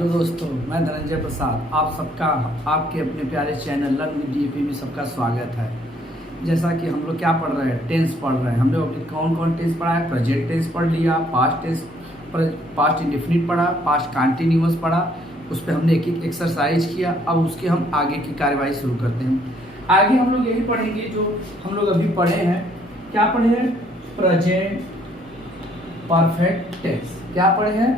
Hello दोस्तों, मैं धनंजय प्रसाद आप सबका आपके अपने प्यारे चैनल लर्न विद डीएपी में सबका स्वागत है। जैसा कि हम लोग क्या पढ़ रहे हैं, टेंस पढ़ रहे हैं। हम लोग अभी कौन कौन टेंस पढ़ा है? प्रेजेंट टेंस पढ़ लिया, पास्ट टेंस, पास्ट इंडेफिनिट पढ़ा, पास्ट कंटिन्यूअस पढ़ा, उस पर हमने एक एक एक्सरसाइज किया। अब उसके हम आगे की कार्यवाही शुरू करते हैं। आगे हम लोग यही पढ़ेंगे जो हम लोग अभी पढ़े हैं। क्या पढ़े हैं? Present perfect tense. क्या पढ़े हैं?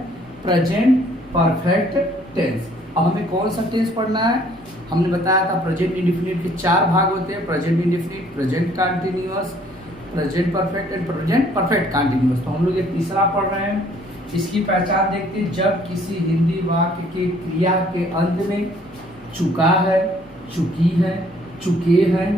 Present perfect tense. अब हमें कौन सा टेंस पढ़ना है? हमने बताया था प्रेजेंट इंडेफिनिट के 4 भाग होते हैं, present indefinite, present continuous, present perfect and present perfect continuous. तो हम लोग ये तीसरा पढ़ रहे हैं। इसकी पहचान देखते हैं। जब किसी हिंदी वाक्य के क्रिया के अंत में चुका है, चुकी है, चुके हैं,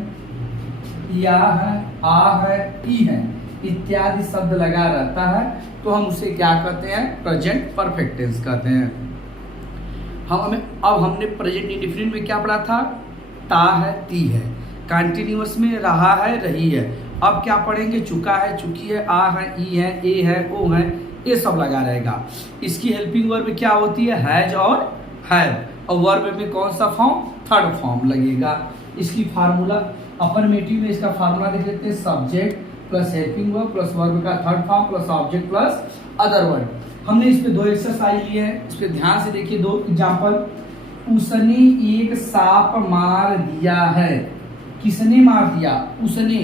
या है, आ है, ई है इत्यादि शब्द लगा रहता है तो हम उसे क्या कहते हैं? प्रेजेंट परफेक्ट टेंस कहते हैं। अब हमने प्रेजेंट इंडेफिनिट में क्या पढ़ा था? ता है, ती है। कंटीन्यूअस में रहा है, रही है। अब क्या पढ़ेंगे? चुका है, चुकी है, आ है, ई है, ए है, ओ है, ये सब लगा रहेगा। इसकी हेल्पिंग वर्ब क्या होती है? हैज और हैव। और वर्ब में कौन सा फॉर्म? थर्ड फॉर्म लगेगा। इसकी फार्मूला अफर्मेटिव में इसका फार्मूला देख लेते हैं। Subject plus helping verb plus verb का third form plus object plus other word. हमने इस पे 2 एक्सरसाइज लिए हैं, इस पे ध्यान से देखिए। 2 एग्जांपल। उसने एक सांप मार दिया है। किसने मार दिया? उसने।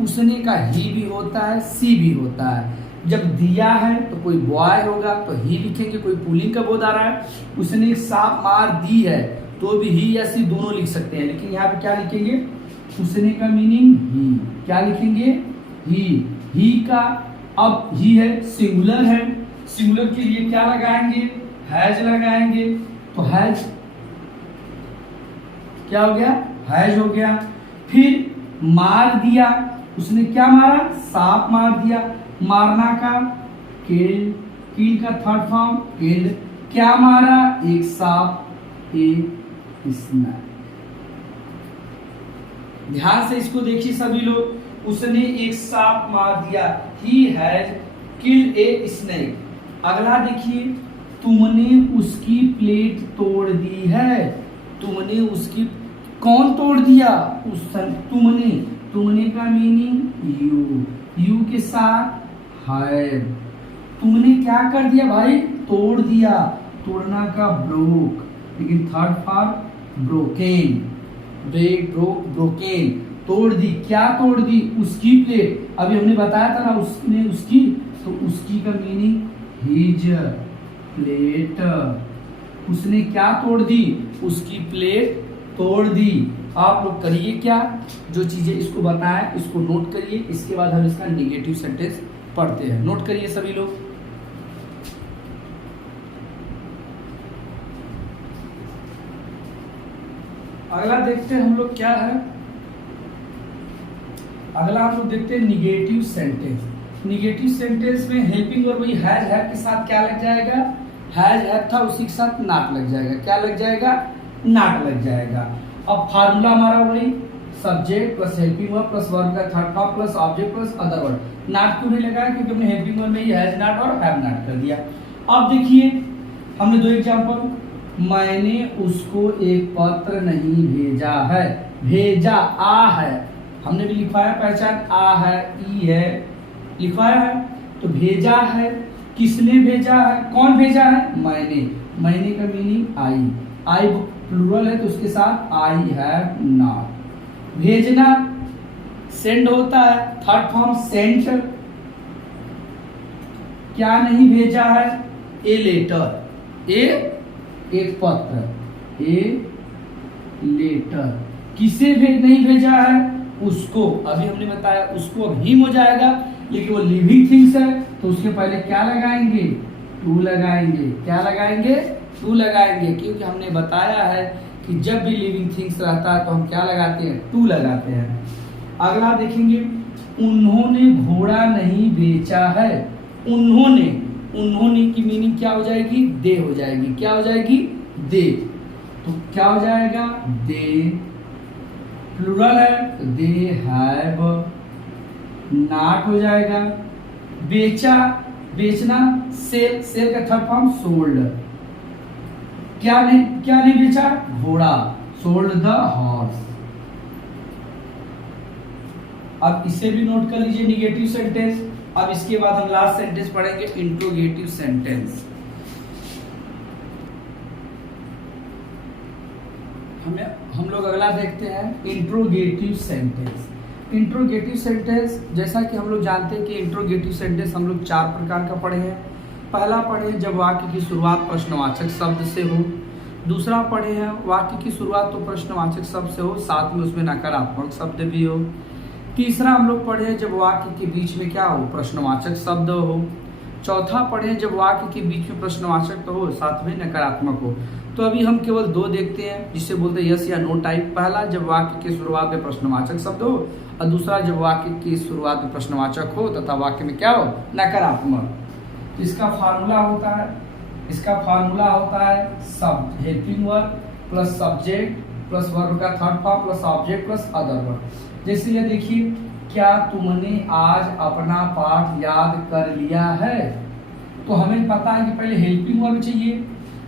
उसने का ही भी होता है, सी भी होता है। जब दिया है तो कोई बॉय होगा तो ही लिखेंगे, कोई पुलिंग का बोध आ रहा है। उसने एक सांप मार दी है तो भी ही या सी दोनों लिख सकते हैं, लेकिन यहाँ पे क्या लिखेंगे? उसने का मीनिंग ही। क्या लिखेंगे? ही का। अब ही है, सिंगुलर है, सिंगुलर के लिए क्या लगाएंगे? हैज लगाएंगे। तो हैज क्या हो गया? हैज हो गया। फिर मार दिया, उसने क्या मारा? सांप मार दिया। मारना का किल, किल का थर्ड फॉर्म किल्ड। क्या मारा? एक सांप, एक स्नेक। ध्यान से इसको देखिए सभी लोग। उसने एक सांप मार दिया, he has killed a snake. अगला देखिए, तुमने उसकी प्लेट तोड़ दी है। तुमने उसकी, कौन तोड़ दिया? तुमने। तुमने का मीनिंग यू, यू के साथ है। तुमने क्या कर दिया भाई? तोड़ दिया। तोड़ना का ब्रोक, लेकिन third form broken. Break, broke, broken. तोड़ दी। क्या तोड़ दी? उसकी प्लेट। अभी हमने बताया था ना, उसने उसकी, तो उसकी का मीनिंग हिज प्लेट। उसने क्या तोड़ दी? उसकी प्लेट तोड़ दी। आप लोग करिए क्या, जो चीजें इसको बताएं इसको नोट करिए। इसके बाद हम इसका नेगेटिव सेंटेंस पढ़ते हैं। नोट करिए सभी लोग। अगला देखते हैं हम लोग क्या है। अगला हम लोग देखते हैं निगेटिव सेंटेंस। निगेटिव सेंटेंस में हेल्पिंग वर्ब वही हैज हैव के साथ क्या लग जाएगा? हैज हैव था, उसी के साथ नॉट लग जाएगा। क्या लग जाएगा? नॉट लग जाएगा। अब फार्मूला हमारा वही subject plus helping verb plus verb का third form plus object plus other word. Not क्यों नहीं लगाया? क्योंकि हमने हेल्पिंग वर्ब में ही हैज नॉट और हैव नॉट कर दिया। अब देखिए, हमने 2 एग्जांपल। मैंने उसको एक पत्र नहीं भेजा है। भेजा आ है, हमने भी लिखवाया पहचान, आ है, ई है, लिखवाया है। तो भेजा है, किसने भेजा है? कौन भेजा है? मैंने। मैंने का मीनिंग आई। आई प्लूरल है तो उसके साथ आई हैव नॉट। भेजना सेंड होता है, थर्ड फॉर्म सेंट। क्या नहीं भेजा है? A letter. एक पत्र, ए लेटर। किसे नहीं भेजा है? उसको। अभी हमने बताया उसको, अब हिम हो जाएगा, लेकिन वो लिविंग थिंग्स है तो उसके पहले क्या लगाएंगे? टू लगाएंगे। क्या लगाएंगे? टू लगाएंगे, क्योंकि हमने बताया है कि जब भी लिविंग थिंग्स रहता है तो हम क्या लगाते हैं? टू लगाते हैं। अगला देखेंगे, उन्होंने घोड़ा नहीं बेचा है। उन्होंने, उन्होंने की मीनिंग क्या हो जाएगी? दे हो जाएगी। क्या हो जाएगी? दे। तो क्या हो जाएगा? दे। प्लूरल है, दे हैव। नॉट हो जाएगा। बेचा, बेचना, सेल, सेल का थर्ड फॉर्म सोल्ड। क्या नहीं बेचा? घोड़ा। Sold the horse. अब इसे भी नोट कर लीजिए निगेटिव सेंटेंस। अब इसके बाद हम लास्ट सेंटेंस पढ़ेंगे इंट्रोगेटिव सेंटेंस। हम लोग अगला देखते हैं इंट्रोगेटिव सेंटेंस। इंट्रोगेटिव सेंटेंस जैसा कि हम लोग जानते हैं कि इंट्रोगेटिव सेंटेंस हम लोग 4 प्रकार का पढ़े हैं। पहला पढ़े जब वाक्य की शुरुआत प्रश्नवाचक शब्द से हो। दूसरा पढ़े हैं वाक्य की शुरुआत तो प्रश्नवाचक शब्द से हो, साथ में उसमें नकारात्मक शब्द भी हो। तीसरा हम लोग पढ़े जब वाक्य के बीच में क्या हो? प्रश्नवाचक शब्द हो। चौथा पढ़े जब वाक्य के बीच में प्रश्नवाचक तो हो, साथ में नकारात्मक हो। तो अभी हम केवल 2 देखते हैं जिसे बोलते हैं यस या नो टाइप। पहला जब वाक्य के शुरुआत में प्रश्नवाचक शब्द हो, और दूसरा जब वाक्य की शुरुआत में प्रश्नवाचक हो तथा वाक्य में क्या हो? नकारात्मक। इसका फार्मूला होता है शब्द helping verb plus subject plus verb का third form plus object plus other verb. जैसे ये देखिए, क्या तुमने आज अपना पाठ याद कर लिया है? तो हमें पता है कि पहले हेल्पिंग वर्ब चाहिए,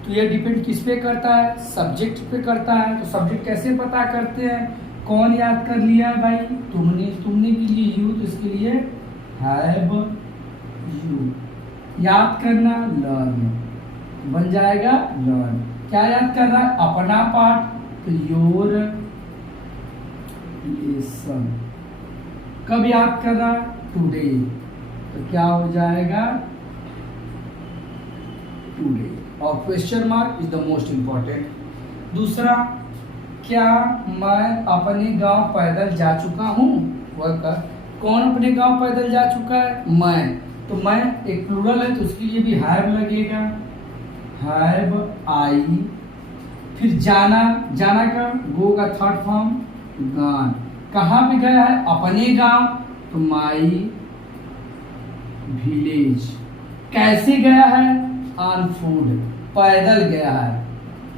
तो ये डिपेंड किस पे करता है? सब्जेक्ट पे करता है। तो सब्जेक्ट कैसे पता करते हैं? कौन याद कर लिया है भाई? तुमने के लिए यू, तो इसके लिए हैव यू। याद करना लर्न बन जाएगा लर्न। क्या याद कर रहा है? अपना पाठ, तो योर लेसन। कब याद कर रहा है? टुडे, तो क्या हो जाएगा? टुडे। और question mark is the most important. दूसरा, क्या मैं अपने गांव पैदल जा चुका हूँ? कौन अपने गांव पैदल जा चुका है? मैं। तो मैं एक प्लूरल है तो उसके लिए भी हैव लगेगा, हैव आई। फिर जाना का गो का थर्ड फॉर्म गॉन। कहाँ पे गया है? अपने गांव, तो माई विलेज। कैसे गया है? ऑन फूट, पैदल गया है,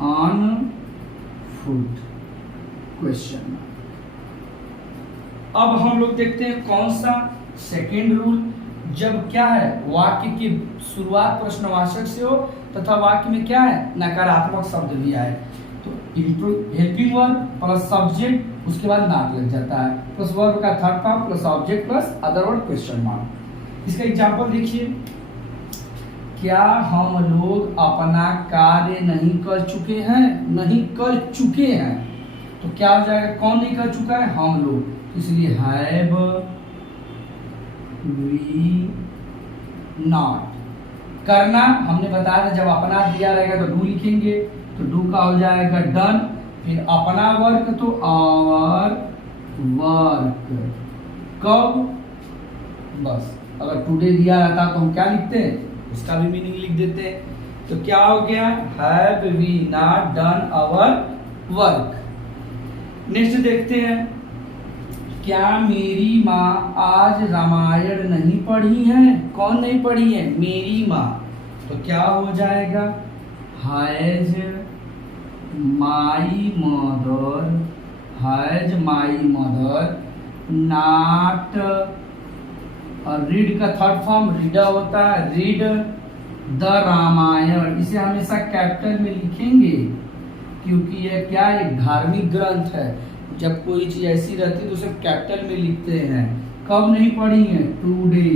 ऑन फुट। क्वेश्चन। अब हम लोग देखते हैं कौन सा सेकेंड रूल। जब क्या है? वाक्य की शुरुआत प्रश्नवाचक से हो तथा वाक्य में क्या है? नकारात्मक शब्द भी आए, तो हेल्पिंग वर्ब प्लस सब्जेक्ट, उसके बाद नॉट लग जाता है, प्लस वर्ब का third form plus object plus other word question mark. इसका एग्जांपल देखिए, क्या हम लोग अपना कार्य नहीं कर चुके हैं? नहीं कर चुके हैं, तो क्या हो जाएगा? कौन नहीं कर चुका है? हम लोग। इसलिए हैव वी नॉट। करना हमने बताया था, जब अपना दिया रहेगा तो डू लिखेंगे, तो डू का हो जाएगा डन। फिर अपना वर्क तो आवर वर्क। कब? बस अगर टुडे दिया रहता तो हम क्या लिखते हैं? उसका भी मीनिंग लिख देते हैं। तो क्या हो गया? Have we not done our work. Next देखते हैं, क्या मेरी माँ आज रामायण नहीं पढ़ी है? कौन नहीं पढ़ी है? मेरी माँ। तो क्या हो जाएगा? Has my mother not. Read का थर्ड फॉर्म रीडा होता है, रीड द रामायण। इसे हमेशा कैपिटल में लिखेंगे क्योंकि यह क्या? एक धार्मिक ग्रंथ है। जब कोई चीज ऐसी रहती है तो उसे कैपिटल में लिखते हैं। कब नहीं पढ़ी है? टुडे।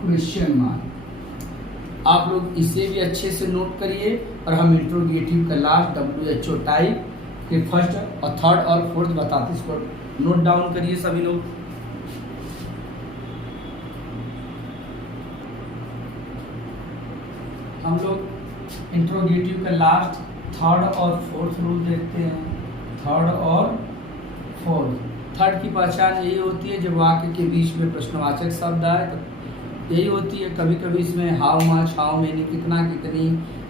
Question mark. आप लोग इसे भी अच्छे से नोट करिए। और हम इंट्रोगेटिव का लास्ट WHO टाइप के फर्स्ट और थर्ड और फोर्थ बताते, इसको नोट डाउन करिए सभी लोग। हम लोग इंट्रोगेटिव का लास्ट थर्ड और फोर्थ रूल देखते हैं। थर्ड और फोर्थ। थर्ड की पहचान यही होती है जब वाक्य के बीच में प्रश्नवाचक शब्द आए, तो यही होती है। कभी कभी इसमें हाउ मच, हाउ मेनी, कितना, कितनी,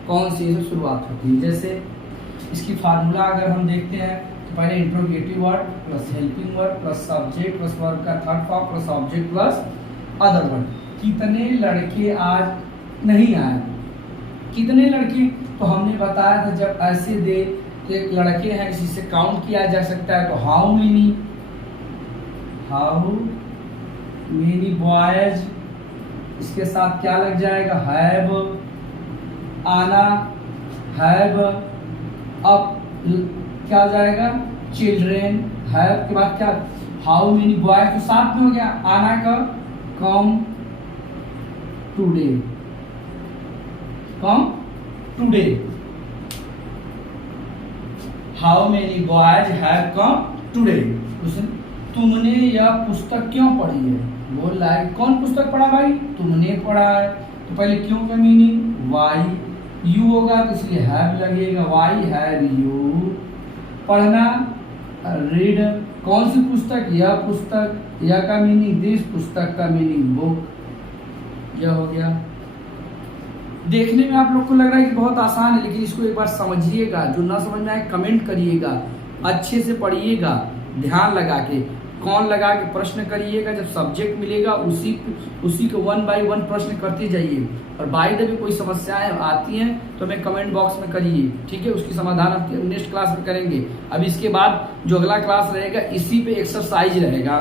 कौन सी से शुरुआत होती है। जैसे इसकी फार्मूला अगर हम देखते हैं तो पहले interrogative word plus helping word plus subject plus verb का third form plus object plus other word. कितने लड़के आज नहीं आए? कितने लड़के? तो हमने बताया था जब ऐसे दे एक लड़के हैं जिसे काउंट किया जा सकता है, तो हाउ मेनी बॉयज। इसके साथ क्या लग जाएगा? हैव। आना हैव, अब क्या हो जाएगा, चिल्ड्रेन, हैव के बाद क्या, हाउ मेनी बॉयज, तो साथ में हो गया। आना का कम today, come today, how many boys have come today. तुमने यह पुस्तक क्यों पढ़ी है, बोल रहा है कौन पुस्तक पढ़ा भाई, तुमने पढ़ा है। तो पहले क्यों का मीनिंग वाई, यू होगा तो इसलिए हैव लगेगा, वाई हैव यू। पढ़ना रीड, कौन सी पुस्तक, यह पुस्तक, यह का मीनिंग दिस, पुस्तक का मीनिंग बुक, यह हो गया। देखने में आप लोग को लग रहा है कि बहुत आसान है, लेकिन इसको एक बार समझिएगा, जो ना समझ में आए कमेंट करिएगा, अच्छे से पढ़िएगा, ध्यान लगा के, कौन लगा के प्रश्न करिएगा। जब सब्जेक्ट मिलेगा उसी को 1 बाय 1 प्रश्न करते जाइए। और बाय द वे कोई समस्याएं आती हैं तो हमें कमेंट बॉक्स में करिए, ठीक है, उसकी समाधान हम नेक्स्ट क्लास में करेंगे। अब इसके बाद जो अगला क्लास रहेगा इसी पे एक्सरसाइज रहेगा।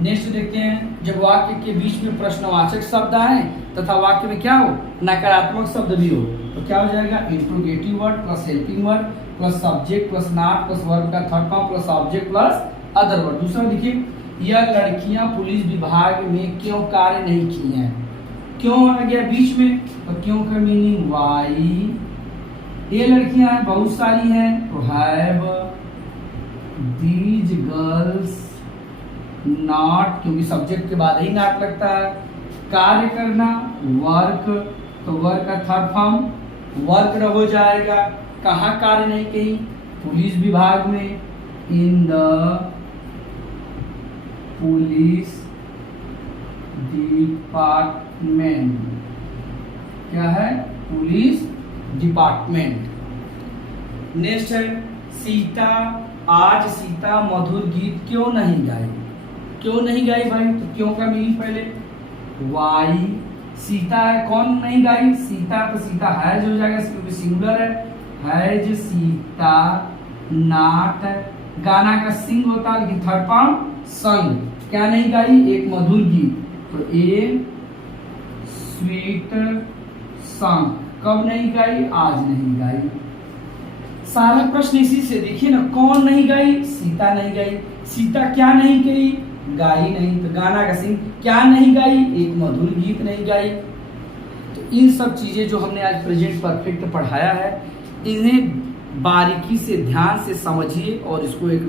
नेक्स्ट देखते हैं, जब वाक्य के बीच में प्रश्नवाचक शब्द आए तथा वाक्य में क्या हो, नकारात्मक शब्द भी हो, तो क्या हो जाएगा, interrogative word plus helping word plus subject plus not plus verb का third form plus object plus other word. दूसरा देखिए, यह लड़कियां पुलिस विभाग में क्यों कार्य नहीं की हैं, क्यों आ गया बीच में, तो क्यों का मीनिंग वाई। ये लड़कियां बहुत सारी हैं तो हैव, दीज गर्ल्स नॉट, क्योंकि सब्जेक्ट के बाद ही नॉट लगता है। कार्य करना वर्क, तो वर्क का थर्ड फॉर्म वर्क हो जाएगा। कहाँ कार्य नहीं की, पुलिस विभाग में, इन द पुलिस डिपार्टमेंट, क्या है, पुलिस डिपार्टमेंट। नेक्स्ट है, सीता, आज सीता मधुर गीत क्यों नहीं गाई, क्यों नहीं गाई भाई, तो क्यों का मीनिंग पहले वाई, सीता है कौन नहीं गाई, सीता, तो सीता हैज हो जाएगा क्योंकि सिंगुलर है, हैज सीता, नाट, गाना का सिंग होता है लेकिन थर्ड फॉर्म संग, क्या नहीं गाई, एक मधुर गीत, तो ए स्वीट सॉन्ग, कब नहीं गाई, आज नहीं गाई। सारा प्रश्न इसी से, देखिए ना, कौन नहीं गाई, सीता नहीं गाई, सीता क्या नहीं गई, गाई नहीं, तो गाना का सिंग, क्या नहीं गाई, एक मधुर गीत नहीं गाई। तो इन सब चीजें जो हमने आज प्रेजेंट परफेक्ट पढ़ाया है, इन्हें बारीकी से ध्यान से समझिए और इसको एक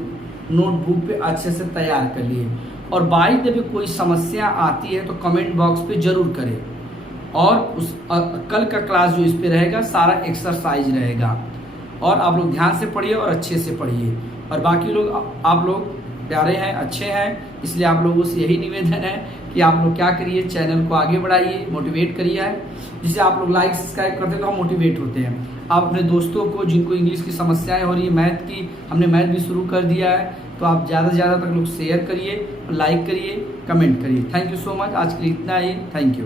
नोटबुक पे अच्छे से तैयार कर लिए। और बाई द वे कोई समस्या आती है तो कमेंट बॉक्स पे जरूर करें। और उस कल का क्लास जो इस पे रहेगा सारा एक्सरसाइज रहेगा, और आप लोग ध्यान से पढ़िए और अच्छे से पढ़िए। और बाकी लोग, आप लोग प्यारे हैं, अच्छे हैं, इसलिए आप लोगों से यही निवेदन है कि आप लोग क्या करिए, चैनल को आगे बढ़ाइए, मोटिवेट करिए, जिससे आप लोग लाइक सब्सक्राइब करते तो हम मोटिवेट होते हैं। आप अपने दोस्तों को जिनको इंग्लिश की समस्याएं हो रही है, मैथ की, हमने मैथ भी शुरू कर दिया है, तो आप ज़्यादा से ज़्यादा तक लोग शेयर करिए, लाइक करिए, कमेंट करिए। थैंक यू सो मच, आज के लिए इतना ही, थैंक यू।